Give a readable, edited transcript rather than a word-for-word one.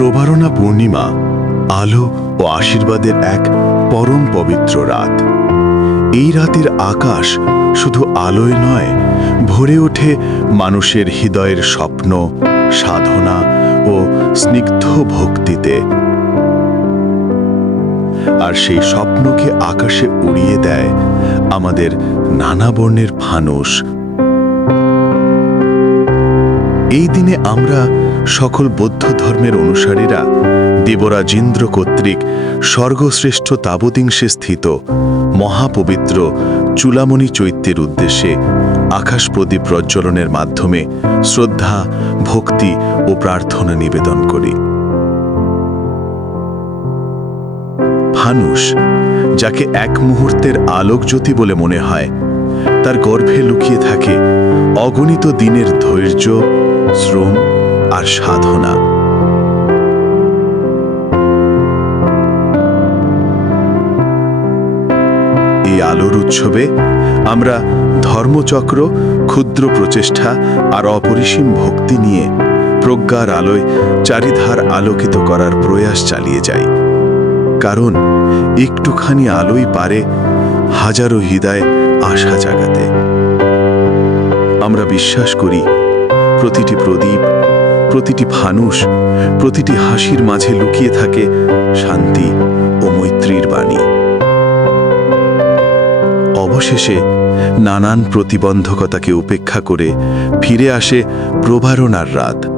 প্রবারণা পূর্ণিমা আলো ও আশীর্বাদের এক পরম পবিত্র রাত। এই রাতের আকাশ শুধু আলোয় নয়, ভরে ওঠে মানুষের হৃদয়ের স্বপ্ন, সাধনা ও স্নিগ্ধ ভক্তিতে। আর সেই স্বপ্নকে আকাশে উড়িয়ে দেয় আমাদের নানা বর্ণের ফানুস। এই দিনে আমরা সকল বৌদ্ধ ধর্মের অনুসারীরা দেবরাজেন্দ্র কর্তৃক স্বর্গশ্রেষ্ঠ তাবতিংশে স্থিত মহাপবিত্র চূড়ামণি চৈত্যের উদ্দেশ্যে আকাশ প্রদীপ প্রজ্বলনের মাধ্যমে শ্রদ্ধা, ভক্তি ও প্রার্থনা নিবেদন করি। ফানুস, যাকে এক মুহূর্তের আলোকজ্যোতি বলে মনে হয়, তার গর্ভে লুকিয়ে থাকে অগণিত দিনের ধৈর্য, শ্রম আর সাধনা। এই আলোর উৎসবে আমরা ধর্মচক্র, ক্ষুদ্র প্রচেষ্টা আর অপরিসীম ভক্তি নিয়ে প্রজ্ঞার আলোয় চারিধার আলোকিত করার প্রয়াস চালিয়ে যাই। কারণ একটুখানি আলোই পারে হাজারো হৃদয়ে আশা জাগাতে। আমরা বিশ্বাস করি প্রতিটি প্রদীপ, প্রতিটি ফানুস, প্রতিটি হাসির মাঝে লুকিয়ে থাকে শান্তি ও মৈত্রীর বাণী। অবশেষে নানান প্রতিবন্ধকতাকে উপেক্ষা করে ফিরে আসে প্রবারণার রাত।